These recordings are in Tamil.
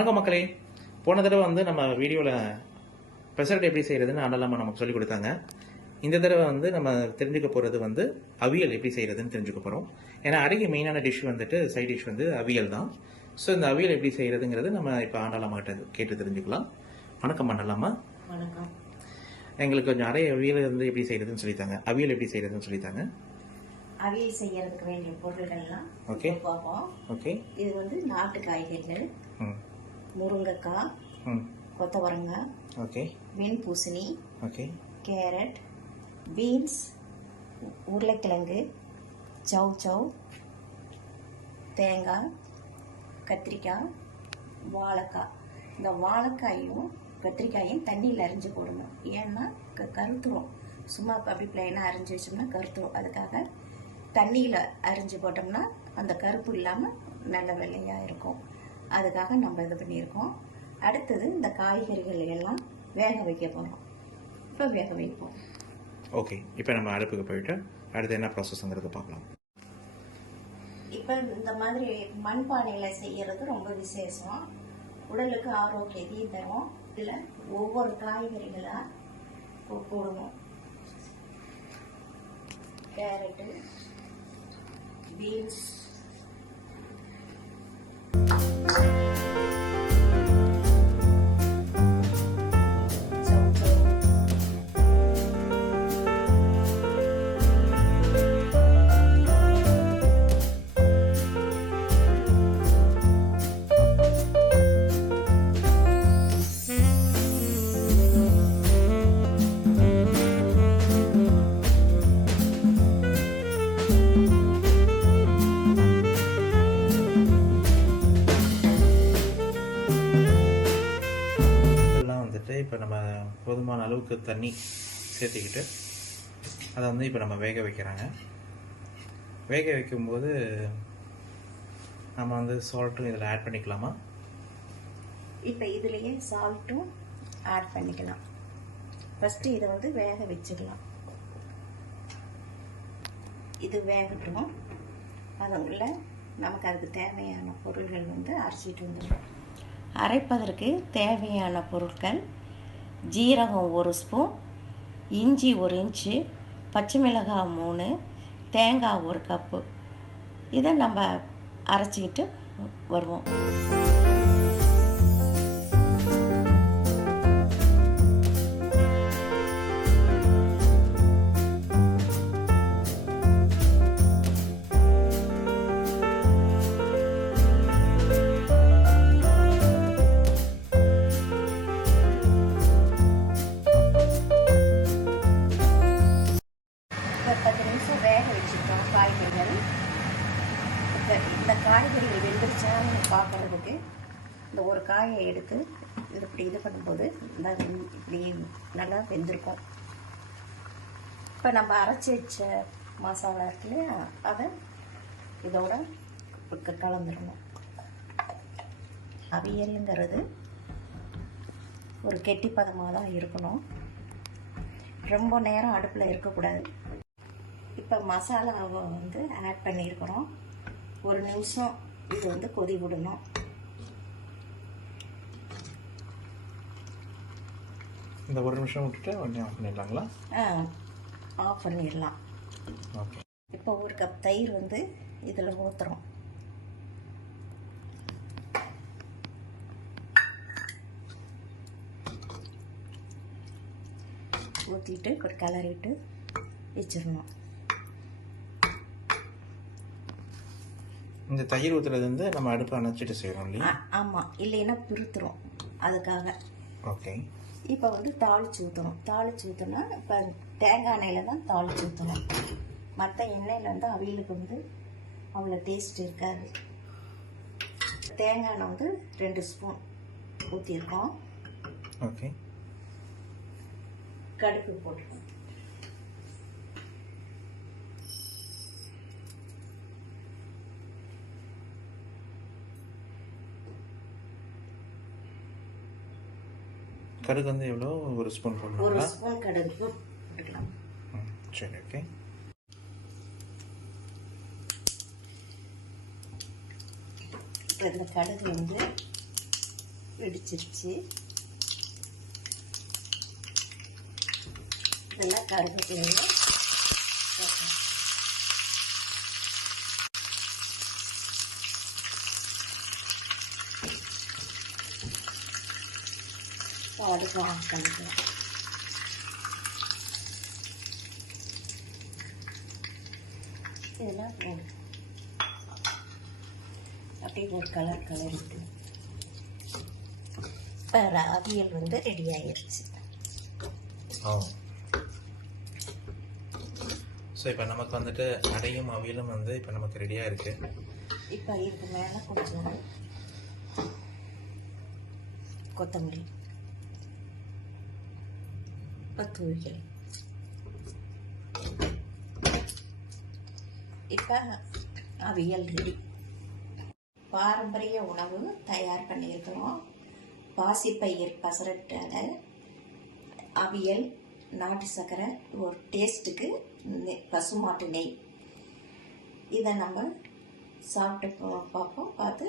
வணக்கம் மக்களே. போன தடவை வந்து நம்ம வீடியோவில் பெசரட் எப்படி செய்கிறதுன்னு அண்ணலாமா நமக்கு சொல்லிக் கொடுத்தாங்க. இந்த தடவை வந்து நம்ம தெரிஞ்சுக்க போகிறது வந்து அவியல் எப்படி செய்கிறதுன்னு தெரிஞ்சுக்க போகிறோம். ஏன்னா அருகே மெயினான டிஷ் வந்துட்டு சைட் டிஷ் வந்து அவியல் தான். ஸோ இந்த அவியல் எப்படி செய்கிறதுங்கிறது நம்ம இப்போ ஆண்டலாமாட்ட கேட்டு தெரிஞ்சுக்கலாம். வணக்கம் ஆண்டலாமா. வணக்கம். எங்களுக்கு கொஞ்சம் அவியல் வந்து எப்படி செய்கிறதுன்னு சொல்லித்தாங்க. அவியல் எப்படி செய்கிறதுன்னு சொல்லித்தாங்க. அவியல் செய்யறதுக்கு வேண்டிய பொருள்கள்லாம் ஓகே பார்ப்போம். ஓகே. இது வந்து நாட்டு காய்கறிகள், முருங்கைக்காய், கொத்தவரங்காய், ஓகே, வெண்பூசணி, ஓகே, கேரட், பீன்ஸ், உருளைக்கிழங்கு, சவ், தேங்காய், கத்திரிக்காய், வாழைக்காய். இந்த வாழைக்காயும் கத்திரிக்காயும் தண்ணியில் அரிஞ்சு போடணும். ஏன்னா கருத்துரும். சும்மா அப்படி பிளைனாக அரிஞ்சு வச்சோம்னா கருத்துரும். அதுக்காக தண்ணியில் அரிஞ்சு போட்டோம்னா அந்த கருப்பு இல்லாமல் நல்ல வெள்ளையாக இருக்கும். அதுக்காக நம்ம இது பண்ணியிருக்கோம். அடுத்தது இந்த காய்கறிகள் எல்லாம் வேக வைக்க போகிறோம். இப்போ வேக வைப்போம். ஓகே. இப்போ நம்ம அடுப்புக்கு போயிட்டு அடுத்து என்ன ப்ராசஸ்ங்கிறத பார்க்கலாம். இப்போ இந்த மாதிரி மண்பானையில் செய்கிறது ரொம்ப விசேஷம். உடலுக்கு ஆரோக்கியத்தையும் தரும். இதில் ஒவ்வொரு காய்கறிகளாக போடுவோம். கேரட்டு, பீன்ஸ், இப்போ நம்ம போதுமான அளவுக்கு தண்ணி சேர்த்துக்கிட்டு அதை வந்து இப்போ நம்ம வேக வைக்கிறாங்க. வேக வைக்கும்போது நம்ம வந்து சால்ட்டும் இதில் ஆட் பண்ணிக்கலாமா? இப்போ இதுலேயே சால்ட்டும் ஆட் பண்ணிக்கலாம். ஃபஸ்ட்டு இதை வந்து வேக வச்சுக்கலாம். இது வேகட்டும். அதுக்குள்ள நமக்கு அதுக்கு தேவையான பொருள்கள் வந்து அரைச்சிட்டு வந்துடும். அரைப்பதற்கு தேவையான பொருட்கள்: ஜீரகம் 1 ஸ்பூன், இஞ்சி 1 இன்ச்சு, பச்சை மிளகாய் 3, தேங்காய் 1 கப்பு. இதை நம்ம அரைச்சிக்கிட்டு வருவோம். காய்கறிகள் இந்த காய்கறிகள் வெந்துருச்சான்னு பார்க்கறதுக்கு இந்த ஒரு காயை எடுத்து இப்படி இது பண்ணும்போது இப்படி நல்லா வெந்திருக்கும். இப்போ நம்ம அரைச்சி வச்ச மசாலா இருக்குல்லையா, அதை இதோட கலந்துடணும். அவியலுங்கிறது ஒரு கெட்டிப்பதமாக தான் இருக்கணும். ரொம்ப நேரம் அடுப்பில் இருக்கக்கூடாது. இப்போ மசாலாவை வந்து ஆட் பண்ணியிருக்கிறோம். 1 நிமிஷம் இது வந்து கொதி விடணும். இந்த 1 நிமிஷம் விட்டுட்டு உடனே ஆஃப் பண்ணிடலாங்களா? ஆஃப் பண்ணிடலாம். ஓகே. இப்போ 1 கப் தயிர் வந்து இதில் ஊற்றுறோம். ஊற்றிட்டு கிளறிட்டு வச்சிடணும். இந்த தயிர் ஊற்றுறது வந்து நம்ம அடுப்பை அணைச்சிட்டு செய்கிறோம் இல்லையா? ஆமாம், இல்லைன்னா பிரித்துரும். அதுக்காக. ஓகே. இப்போ வந்து தாளிச்சு ஊற்றணும். தாளிச்சு ஊற்றினா இப்போ தேங்காய் எண்ணெயில் தான் தாளிச்சு ஊற்றணும். மற்ற எண்ணெயில் வந்து அவியலுக்கு வந்து அவ்வளோ டேஸ்ட் இருக்காது. தேங்காய் எண்ணெய் வந்து 2 ஸ்பூன் ஊற்றிருக்கோம். ஓகே. கடுகு போட்டுருக்கோம். கடுகு வந்து எவ்வளோ? 1 ஸ்பூன் போடணும். 1 ஸ்பூன் கடுகு போட்டுக்கலாம். சரி, ஓகே. இப்போ இந்த கடுகு வந்து வெடிச்சிருச்சு. இதெல்லாம் கருவேப்பிலையில போட்டேன். அடுப்பு ஆஃப் பண்ணிக்கலாம். இதெல்லாம் அப்படியே ஒரு கலர் இருக்கு. இப்போ அவியல் வந்து ரெடி ஆகிடுச்சு. ஸோ இப்போ நமக்கு வந்துட்டு அடையும் அவியலும் வந்து இப்போ நமக்கு ரெடியாக இருக்குது. இப்போ இதுக்கு மேலே கொஞ்சம் கொத்தமல்லி தூவிக்கலாம். இப்போ அவியல் ரெடி. பாரம்பரிய உணவு தயார் பண்ணியிருக்கிறோம். பாசிப்பயிர் பசரட்டை, அவியல், நாட்டு சர்க்கரை, ஒரு டேஸ்ட்டுக்கு பசுமாட்டு நெய். இதை நம்ம சாப்பிட்டு பார்ப்போம். பார்த்து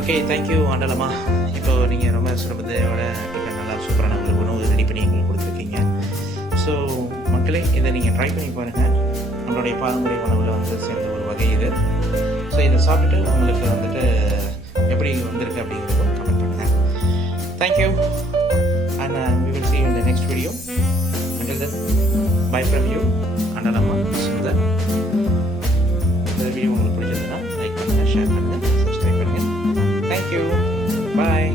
ஓகே, தேங்க்யூ ஆண்டலம்மா. இப்போ நீங்கள் ரொம்ப சிரமத்தையோட இப்போ நல்லா சூப்பரான ஒரு உணவு ரெடி பண்ணி எங்களுக்கு கொடுத்துருக்கீங்க. ஸோ மக்களே, இதை நீங்கள் ட்ரை பண்ணி பாருங்கள். நம்மளுடைய பாரம்பரிய உணவில் வந்து சேர்ந்த ஒரு வகை இது. ஸோ இதை சாப்பிட்டுட்டு உங்களுக்கு வந்துட்டு எப்படி வந்திருக்கு அப்படிங்கிறத கமெண்ட் பண்ணுங்கள். Thank you and we will see you in the next video. Until then, bye from you, ஆண்டலம்மா சுந்தர். இந்த வீடியோ உங்களுக்கு பிடிச்சதுன்னா லைக் பண்ணுங்கள், ஷேர் பண்ணுங்கள், சப்ஸ்கிரைப் பண்ணுங்கள். Thank you. Bye.